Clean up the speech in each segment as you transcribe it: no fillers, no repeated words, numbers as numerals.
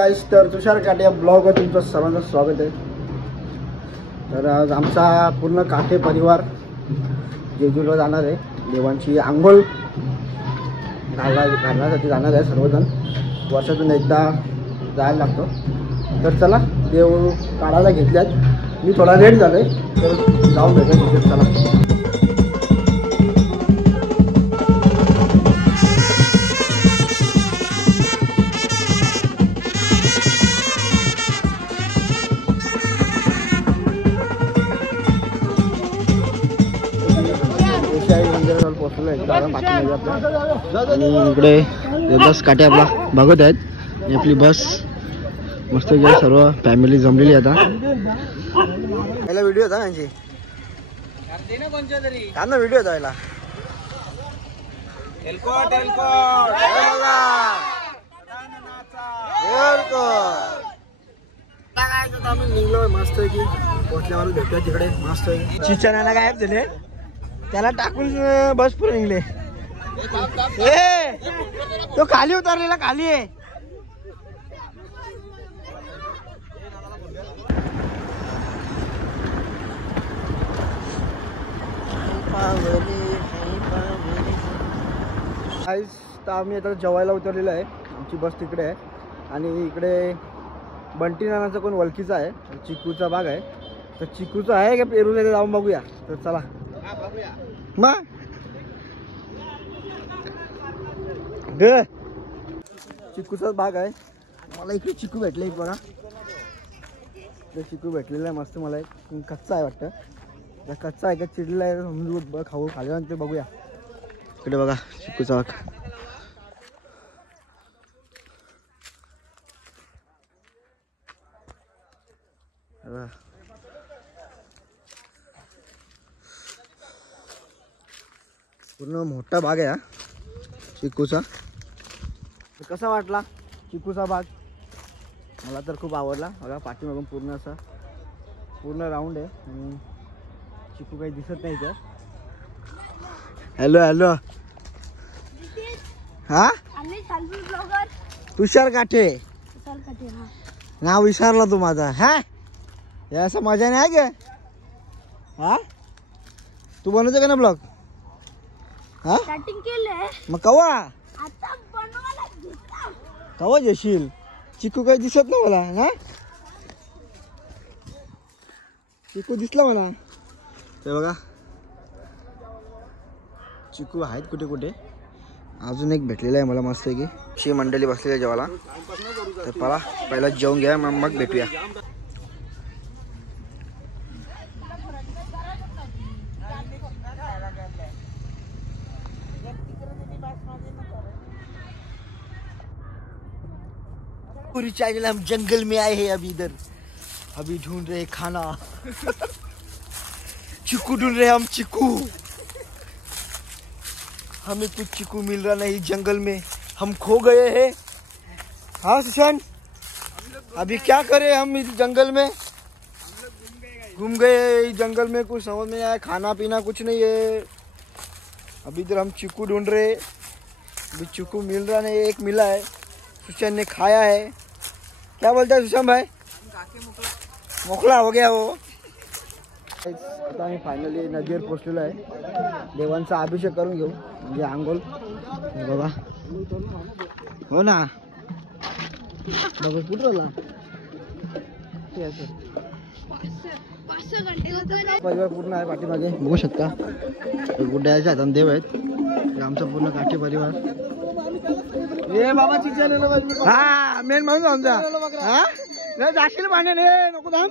Guys, तर तुषार काटे या ब्लॉगवर तुमचं सर्वांचं स्वागत आहे। तर आज आमचा पूर्ण काटे परिवार जेजूरला जाणार आहे। देवांची आंघोळ घालण्यासाठी जाणार आहे सर्वजण। वर्षातून एकदा जायला लागतो। तर चला, देव काढायला घेतल्यात। मी थोडा लेट झालोय, तर जाऊन भेटूया। चला इकडे बस काटे आपला बघत आहेत। आपली बस मस्त सर्व फॅमिली जमलेली आता। पहिला व्हिडिओ होता यांची ना, व्हिडिओ होता याला। आम्ही निघलो मस्त की पोचल्यावर भेटूया तिकडे। मस्त चिचनाला गायब झाले, त्याला टाकून बस पुढे निघले। तो खाली उतरलेला, खाली आहे। आम्ही आता जेवायला उतरलेलो आहे। आमची बस तिकडे आहे आणि इकडे बंटी नानाचा कोण ओळखीचा आहे, चिकूचा बाग आहे। तर चिकूचा आहे का पेरूचा जाऊन बघूया। तर चला मग चिकूचा बाग आहे। मला इकडे चिकू भेटले बघा, चिकू भेटलेला आहे मस्त। मला एक कच्चा आहे वाटतं, कच्चा आहे का चिडलेला आहे समजू, खाऊ खाल्यानंतर बघूया। इकडे बघा चिकूचा बाग। पूर्ण मोठा बाग आहे हा चिकूचा। कसा वाटला चिकूचा बाग? मला तर खूप आवडला। बघा पाठीमागून पूर्ण असा पूर्ण राऊंड आहे आणि चिकू काही दिसत नाही तर। हॅलो हॅलो, हा तुषार काटे नाव विचारला तू माझा? हा असं मजा नाही आहे का? हा तू बनवतो का ना ब्लॉग? हा मग कवा कवा येशील? चिकू काही दिसत ना मला ना, चिकू दिसला मला। ते बघा चिकू आहेत कुठे कुठे। अजून एक भेटलेला आहे मला मस्त की। शी मंडळी बसलेली आहे जेवायला। तर पहिला जेवून घ्या, मग भेटूया। पूरी चैनल हम जंगल में आए हैं, अभी इधर अभी ढूंढ रहे खाना। चिकू ढूंढ रहे हम, चिकू। हमें कुछ चिकू मिल रहा नहीं जंगल में, हम खो गए हैं। हाँ सुशांत, अभी क्या करें हम इस जंगल में? घूम गए जंगल में, कुछ समझ में नहीं आया। खाना पीना कुछ नहीं है। अभी इधर हम चिकू ढूंढ रहे, अभी चिकू मिल रहा नहीं। एक मिला है, सुशांत ने खाया है। क्या बोलता है सुशांत भाई? मोकला हो गया वो। आता आम्ही फायनली नदीवर पोचलेलो आहे। देवांचा अभिषेक करून घेऊ, म्हणजे आंघोळ। बघा हो ना, बघा कुठं राहिला परिवार पूर्ण आहे पाठीमागे, बघू शकता। गुड्ड्याच्या हातात देव आहेत। आमचा पूर्ण काठी परिवार। ए बाबा चिकन हा मेन म्हणून आमचा। हा जाशील पाण्याने, नको थांब,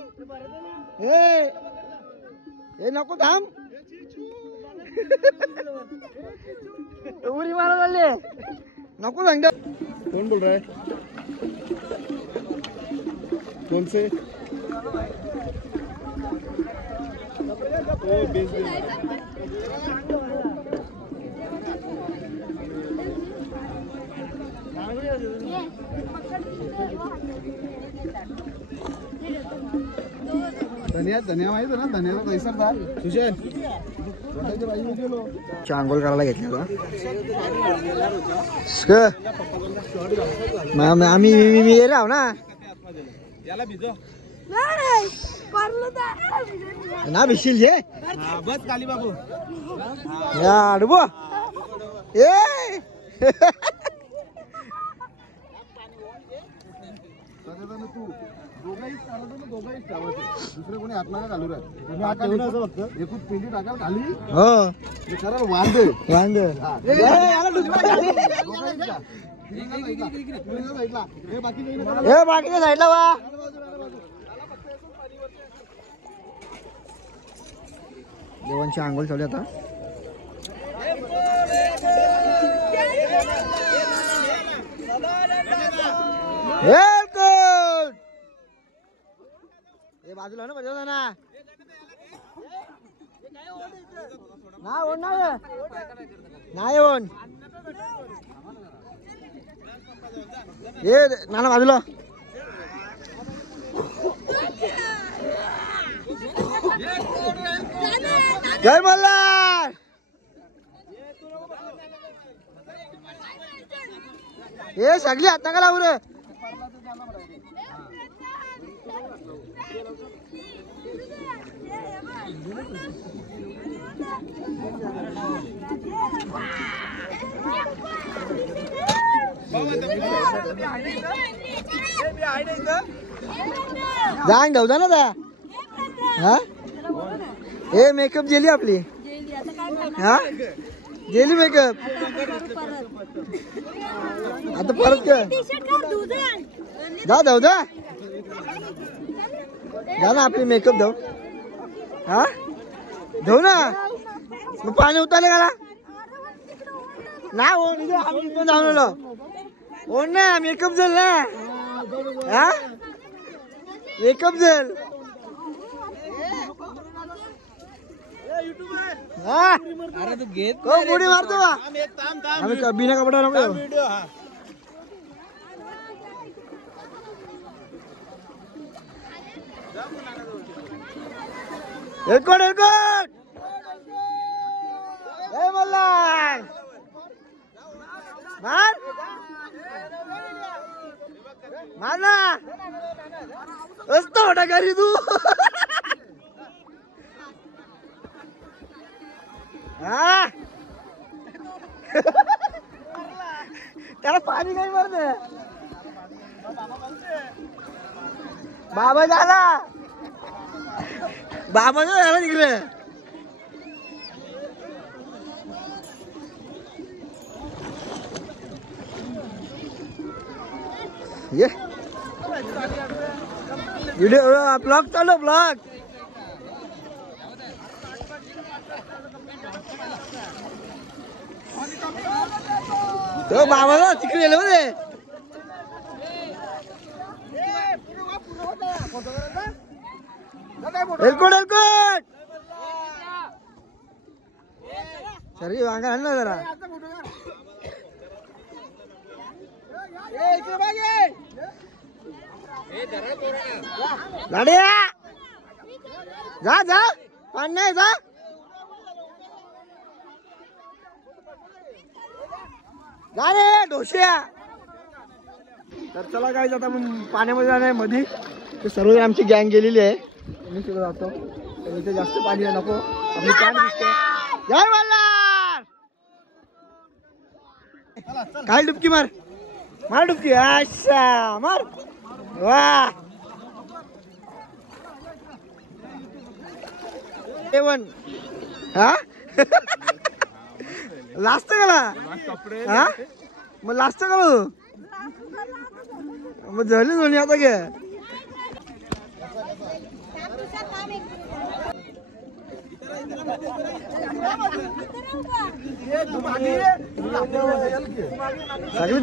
ए नको थांब, उरी मारा झाले, नको सांगता। कौन बोल रहा है? कौन से? ओ बेच दे। धन्या माहिती ना धन्याला पैसा का सुशेन चांगोल करायला घेतलं आम्ही मी राव ना याला भिजो ना भिशील जे बस खाली बाबू या डुबो ए तू दोघाही दुसरे कोणी हात नका घालू फक्त एकूच पिंडी टाकाल खाली हो कराल वांद वांद बाकीच्या साईडला वा देवांची आंघोळ चालू आता बाजूला ना बजावता ना नाही ओन ये नाना बाजूला जय मल्हार हे सगळी हात नका लावू रे जाण धावता ना त्या हा हे मेकअप गेली आपली हा गेली मेकअप आता परत काय जा धाव जा जा ना आपली मेकअप धाव हा धाव ना मग पाणी उतारले का ना हो जाऊन हो ना मेकअप झाल ना हा मेकअप झाल अरे तू घेत बुडी मारतो का आम्ही बिना कपडा नको एलकोट एलकोट ए मल्हार मार मार ना असतो मोठा घरी तू हा त्याला पाणी काही मारते बाबा झाला बाबा झाला तिकडे ये व्हिडिओ ब्लॉग चालू ब्लॉग तो बाबाला तिकडे गेलो रे एलकोट एलकोट सर वांगा आण ना जरा लाड्या जा जा पाणी नाही जा जा रे ढोश्या तर चला काय आता पाण्यामध्ये जाणार मध्ये ते सर्व आमची गँग गेलेली आहे मी तिकडे जातो इथे जास्त पाणी नको आपली पॅन्ट दिसते जय मल्हार काय डुबकी मार मार डुबकी अच्छा मार वा एवन हा लास्ट कला हा मग लास्ट कला मग झाली दोन्ही आता घे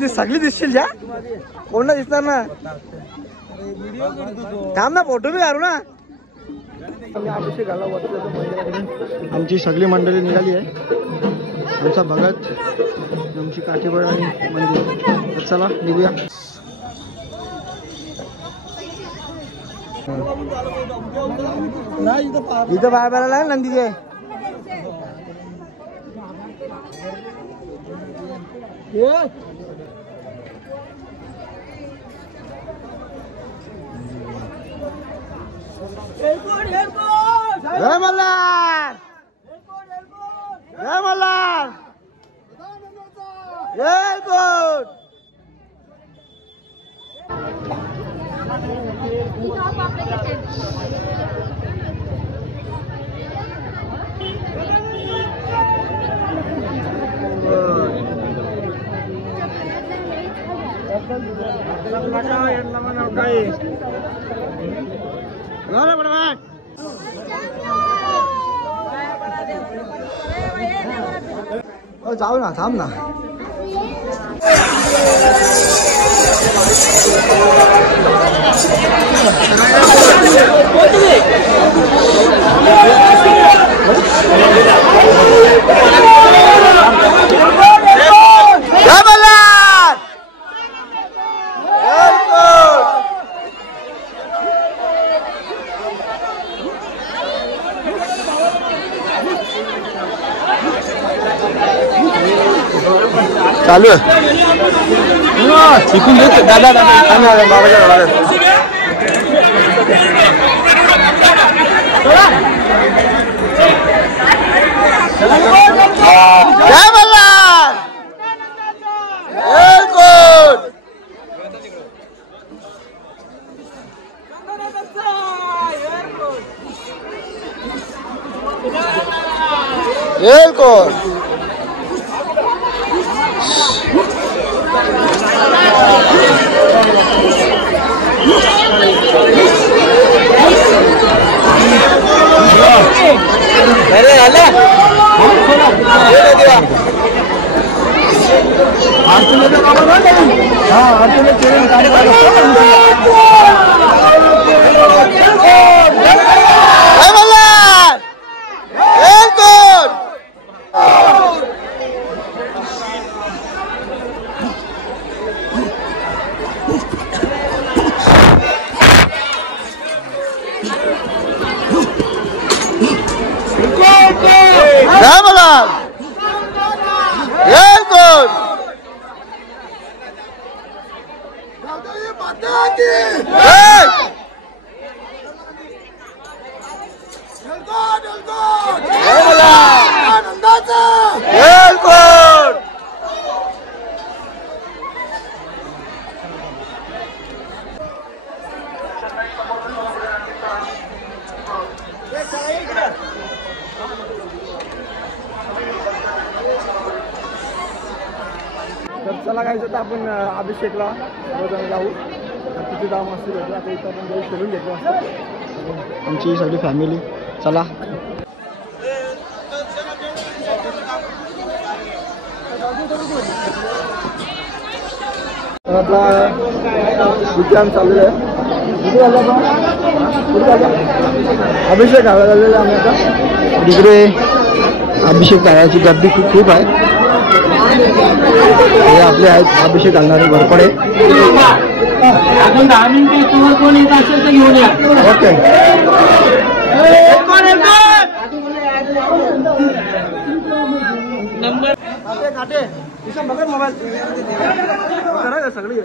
सगळी दिसशील ज्या कोणला दिसणार ना थांब ना फोटो बी काढू ना आमची सगळी मंडळी निघाली आहे आमचा भगत आमची काठीबळ आणि मंदिर तर चला निघूया इथं पाय पडायला नंदीचे जय मल्हार जय मल्हार जय कोट जाऊ ना थांब ना चालू आहे शिकून घेतो दादा बाबाच्या घरात जय मल्हार जय कोट जय कोट चला काय तर आपण अभिषेकला जाऊ तिथे जाऊ मस्त भेटू आता इथं आपण जाऊ खेळून घेतो आमची सगळी फॅमिली चला आपला विचार चालू आहे अभिषेक घालायला झालेला आम्ही आता तिकडे अभिषेक घालायची गर्दी खूप आहे हे आपले आहेत अभिषेक घालणारे घरपडे अजून 10 मिनिटे तुम्हाला कोण येत असेल तर घेऊन या ओके नंबर खाते बघा मोबाईल करा सगळी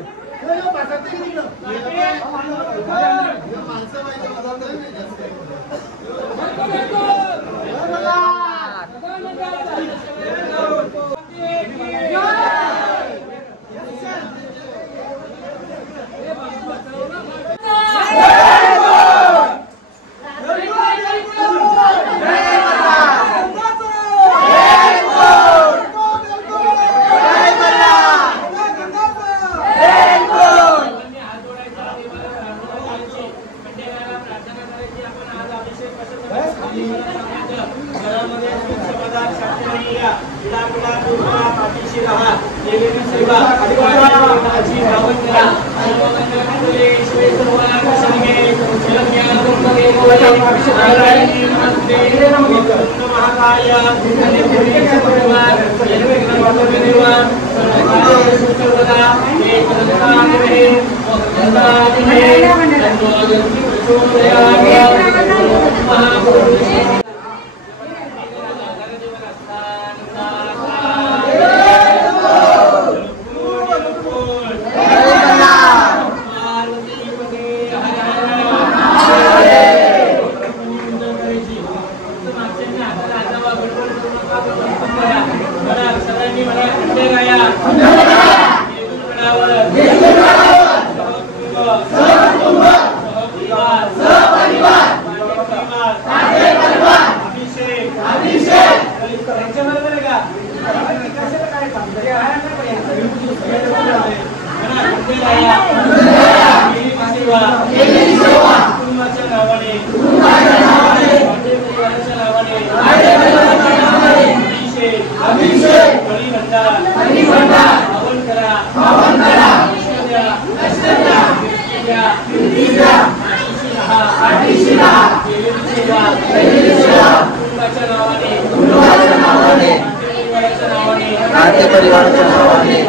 भारतीय परिवाराच्या नावाने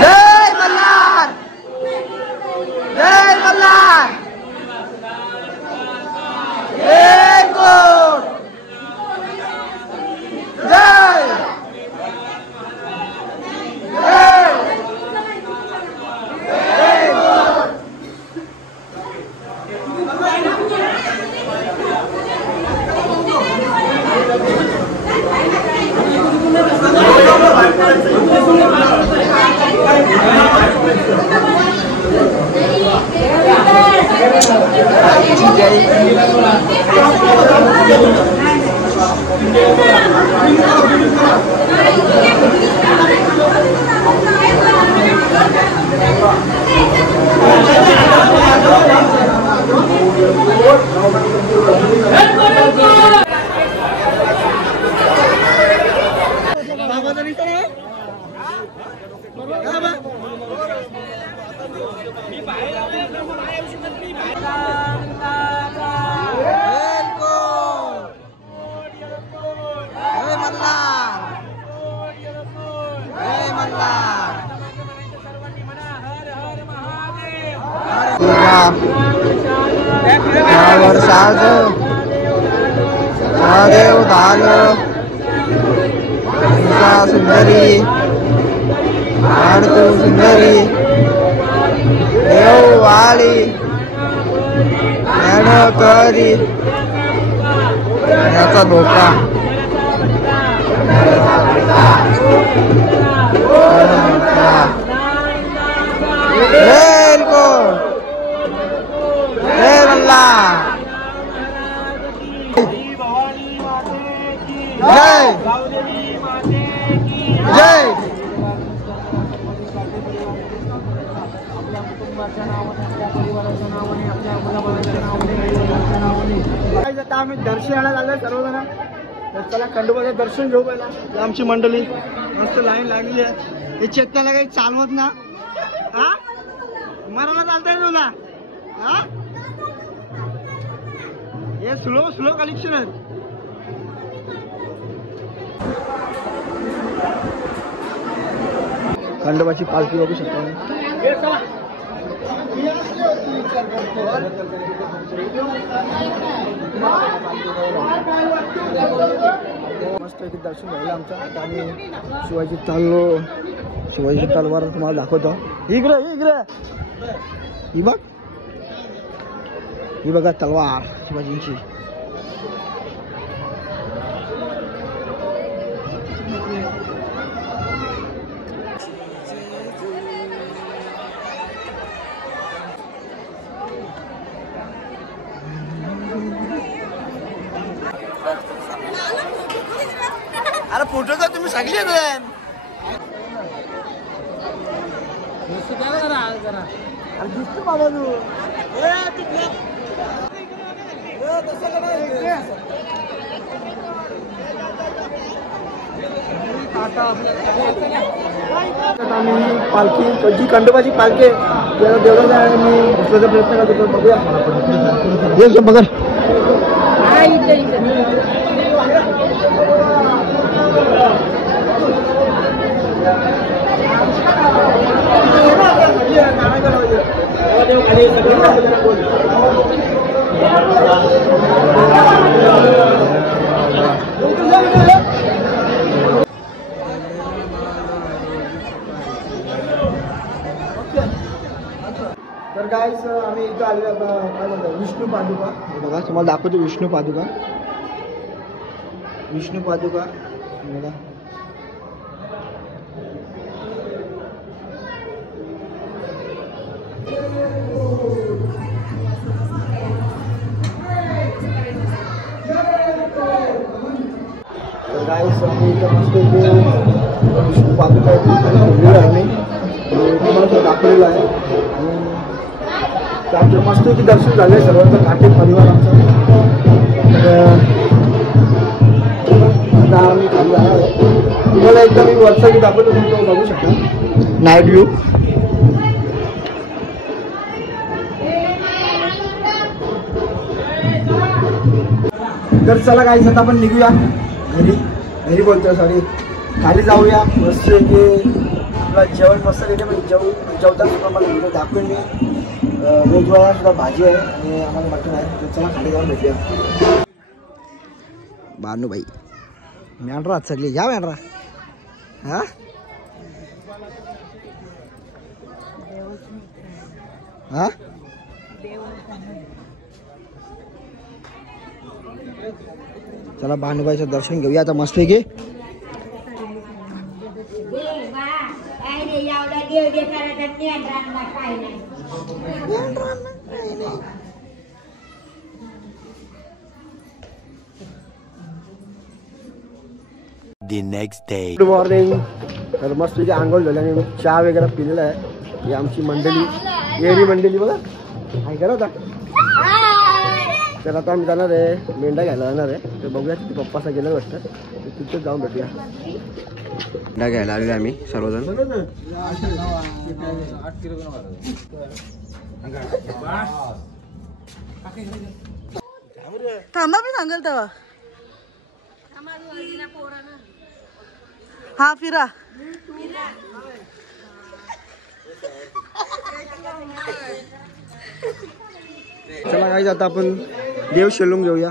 जय मल्हार, जय मल्हार, एक कोट, जय महादेव दाल सुंदरी आरतू सुंदरी देववाली ज्ञानकरी याचा धोका जय जय आता आम्ही दर्शनाला आलो सर्वजण, तर त्याला खंडोबाचं दर्शन घेऊ पहिला. आमची मंडळी मस्त लाईन लागली आहे. हे चेतनाला काही चालवत ना, हा मराला चालतंय तुला, हा हे स्लो स्लो कलेक्शन आहे. खंडोबाची पालखी बघू शकता. मस्त एक दर्शन झालं आमचं. आता आम्ही शिवाजी चाललो. शिवाजी तलवार तुम्हाला दाखवतो. इकडे इकडे ही बघ, ही बघा तलवार शिवाजींची. अरे फोटो तर तुम्ही सगळे दिसतो बाबा तू. आम्ही पालखी जी खंडोबाची पालखी आहे देवळा मी घुसण्याचा प्रयत्न करतो. बघूया बघा. तर गाईस आम्ही इथं आलेलो काय म्हणतो विष्णू पादुका. बघा तुम्हाला दाखवतो विष्णू पादुका. विष्णू पादुका बघा. तर गाईस आम्ही इथं मस्त विष्णू पादुका आम्ही तुम्हाला दाखवलेलं आहे. आमचं मस्तपैकी दर्शन झालंय सर्वांचं काटे परिवार आमचा. आता आम्ही खाली जाणार आहे. तुम्हाला एकदा मी वरचा की दाखवतो, तुम्ही बघू शकता नाईट व्ह्यू. तर चला काही आता आपण निघूया घरी बोलतोय सॉरी, खाली जाऊया. मस्त की आपला जेवण मस्त रेडी म्हणजे जेवता सुद्धा मला व्हिडिओ दाखवेन मी. वेगवेगळ्या सुद्धा भाजी आहे आणि आम्हाला मटण आहे. तर चला खाली जाऊन भेटूया. भानुबाई मॅन्ड्रा सगळी या मॅन्ड्रा. हा हा चला भानुबाईचं दर्शन घेऊया आता मस्तपैकी. The next day. Good morning. तर मस्तपैकी आंघोळ झाल्याने चहा वगैरे पिलेला आहे. ही आमची मंडळी, येरी मंडळी बघा ऐका होता. तर आता आम्ही जाणार आहे मेंढा घ्यायला जाणार आहे. तर बघूया तिथे पप्पाचा गेलं वाटतं, तर तिथं जाऊन भेटूया. मेंढा घ्यायला आलेलो आम्ही सर्वजण. थांबा मी सांगेल तेव्हा. हा फिरा. चला काय आता आपण देव शेलून घेऊया.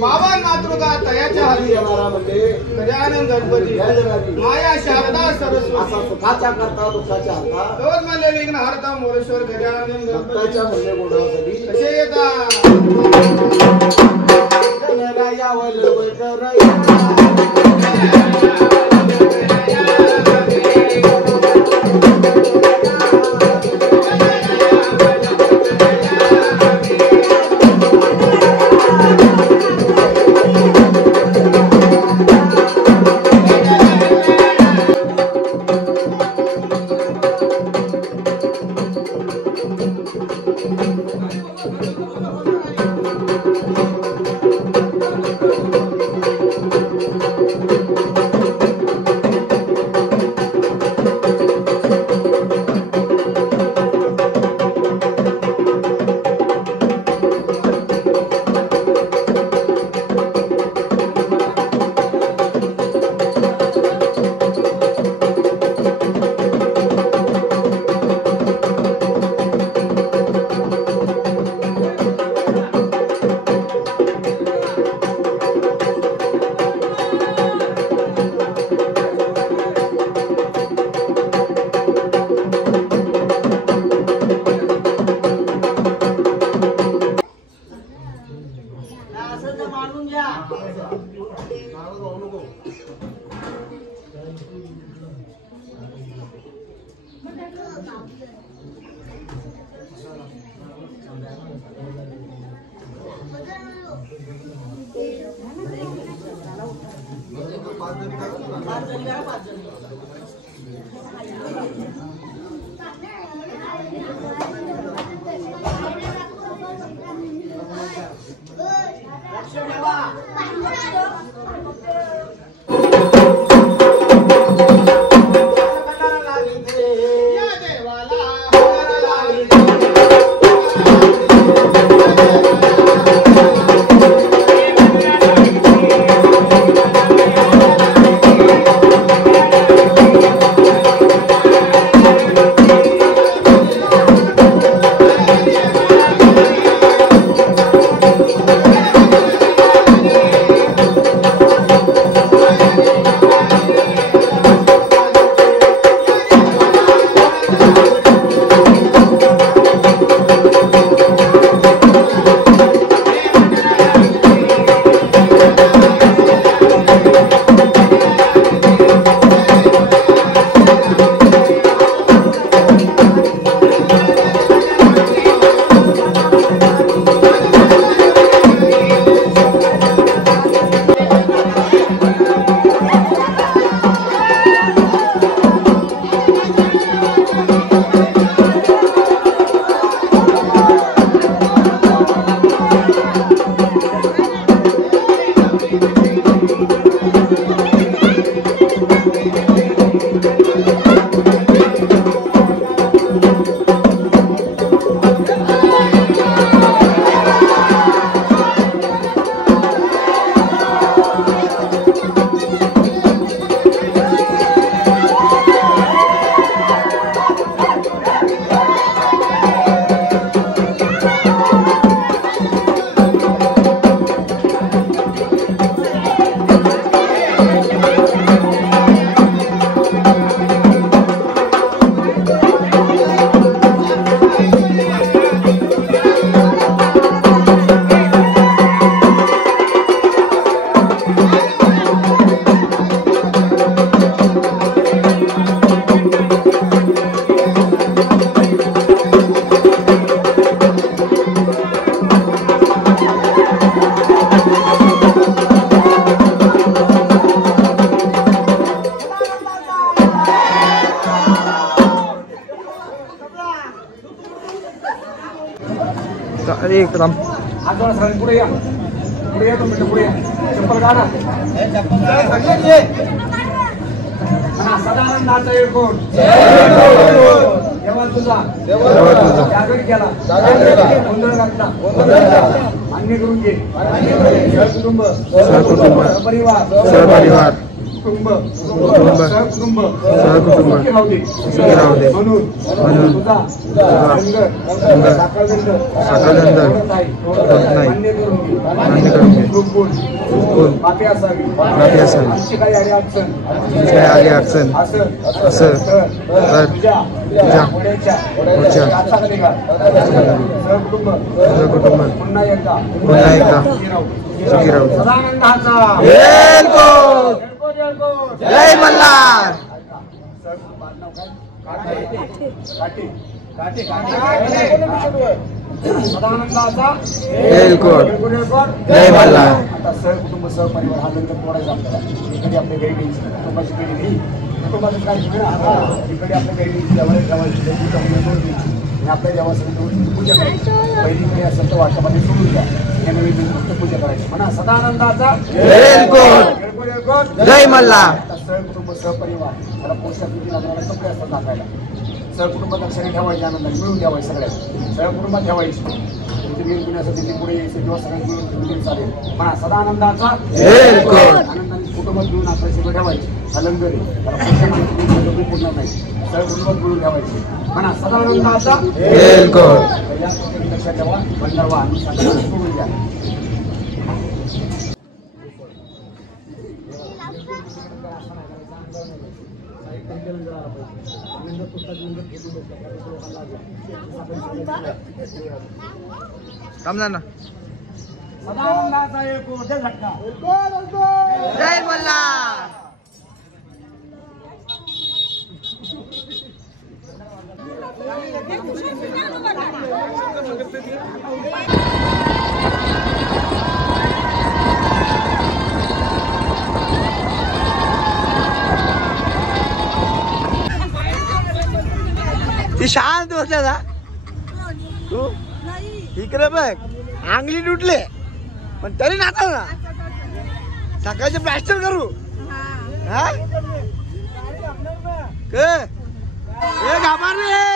बाबा मातृका तयाच्या हल्ली येणारा म्हणजे गजानन गणपती माया शारदा सरस्वती असा सुखाच्या करता दुःखाच्या हाता रोज म्हणले विघ्न हरता मोरेश्वर गजानन गणपतीच्या म्हणले गोडासाठी कसे येतात करून घ्या. अरे एकदम पुढे या तुम्ही पुढे या चप्पल काढा सदानंदाचा एकूण देवा तुझा जागर केला गोंधळ घातला मान्य करून घे सहकुटुंब सहपरिवार कुटुंब सहकुटुंब सुखी राहू दे म्हणून तुझा साखळदंड मान्य करून घे माफी असावी आमची काही आडी अडचण असं तुझ्या पुढच्या सहकुटुंब पुन्हा एकदा सुखी राहू सदानंदाचा जय मल्हार. सदानंदाचा जय मल्हार. आता सहकुटुंब सहपरिवार हा नंतर तोडायचा आपल्याला. इकडे आपल्या घरी घ्यायची कुटुंबाची घरी नाही कुटुंबाचं काय इकडे आपल्या घरी ठेवायची आपल्या देवासाठी पूजा करायची पहिलीकडे असेल तर वाटामध्ये सोडून द्या या नवीन फक्त पूजा करायची म्हणा सदानंदाचा जय मल्हार. सहकुटुंब सहपरिवार त्याला पोषाखी लागणारा कपडे असतात दाखवायला सहकुटुंब लक्षणे ठेवायचे आनंदाने मिळून द्यावायचे सगळ्या सहकुटुंबात ठेवायची तुमची वीर पुण्यासाठी ती पुढे यायचं किंवा सगळ्यांची चालेल म्हणा सदानंदाचा आनंदाने कुटुंबात मिळून आपल्या सगळं ठेवायचे अलंगरी त्याला पोषण पूर्ण नाही सहकुटुंबात मिळून ठेवायचे म्हणा सदानंदाचा लक्षात ठेवा भंडारवा आणि सोडून द्या. थांब ना जय मल्हार. ती शांत बसल्या ना तू इकडे बघ अंगली तुटले पण तरी नाचाल ना. सकाळचे प्लॅस्टर करू हा घाबरले.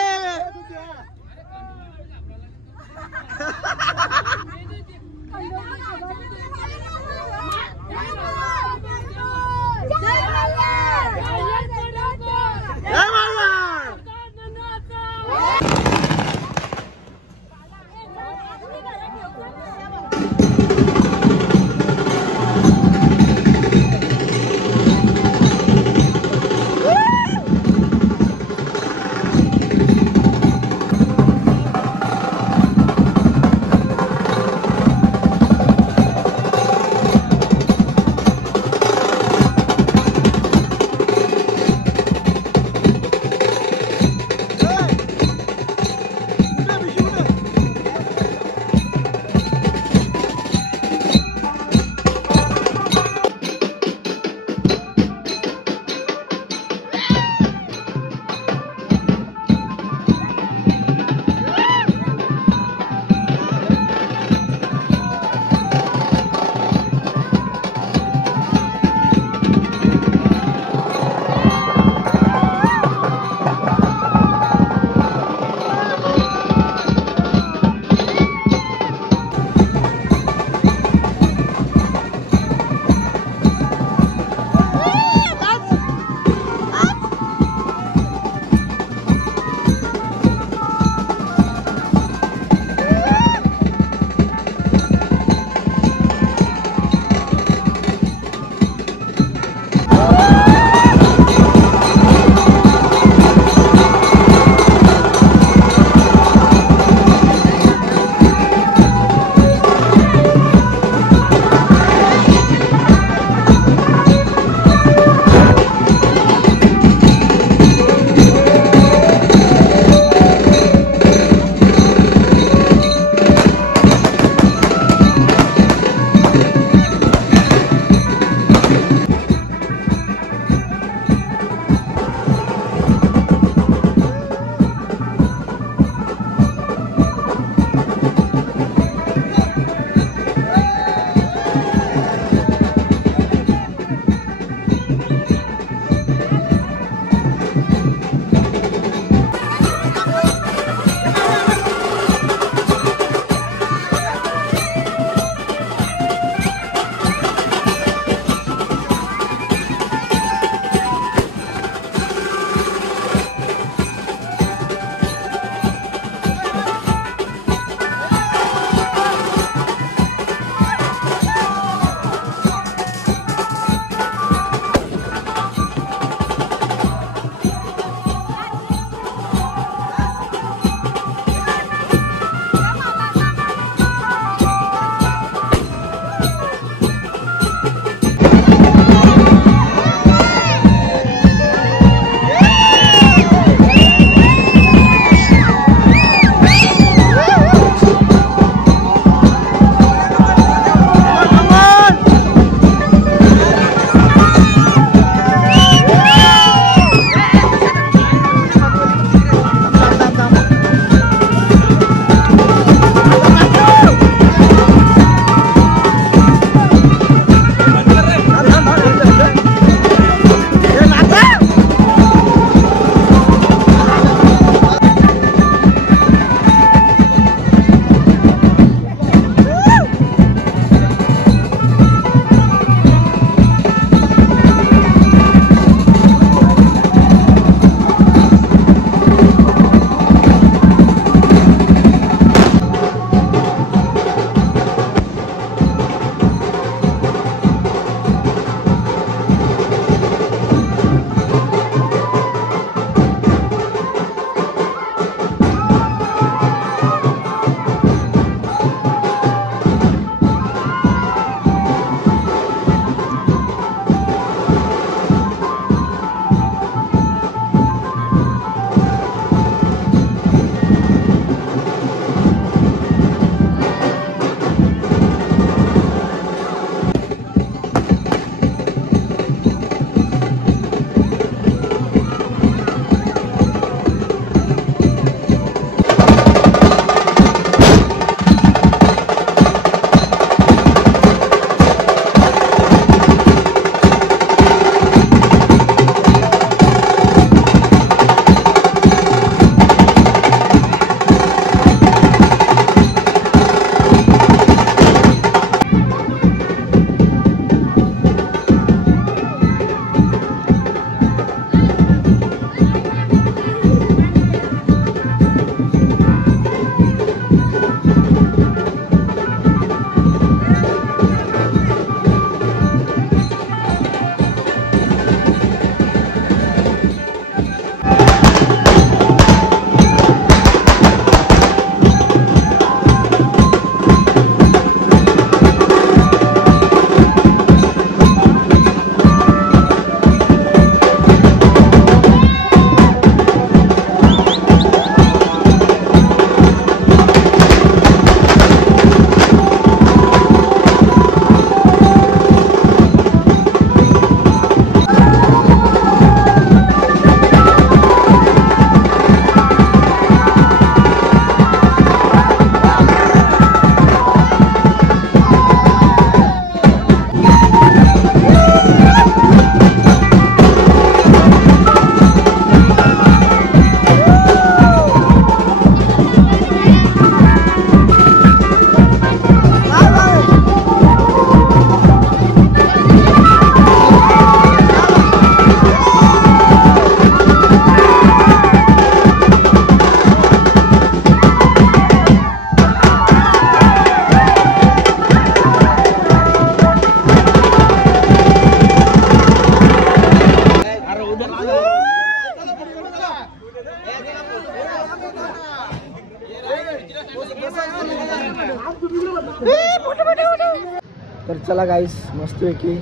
गाईस, मस्तपैकी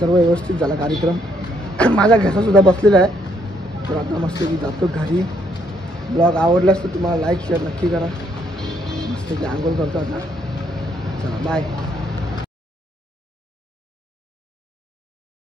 सर्व व्यवस्थित झाला कार्यक्रम. माझा घसासुद्धा बसलेला आहे. तर आता मस्तपैकी जातो घरी. ब्लॉग आवडलास तर तुम्हाला लाईक शेअर नक्की करा. मस्तपैकी आंघोळ करतो आता. चला बाय.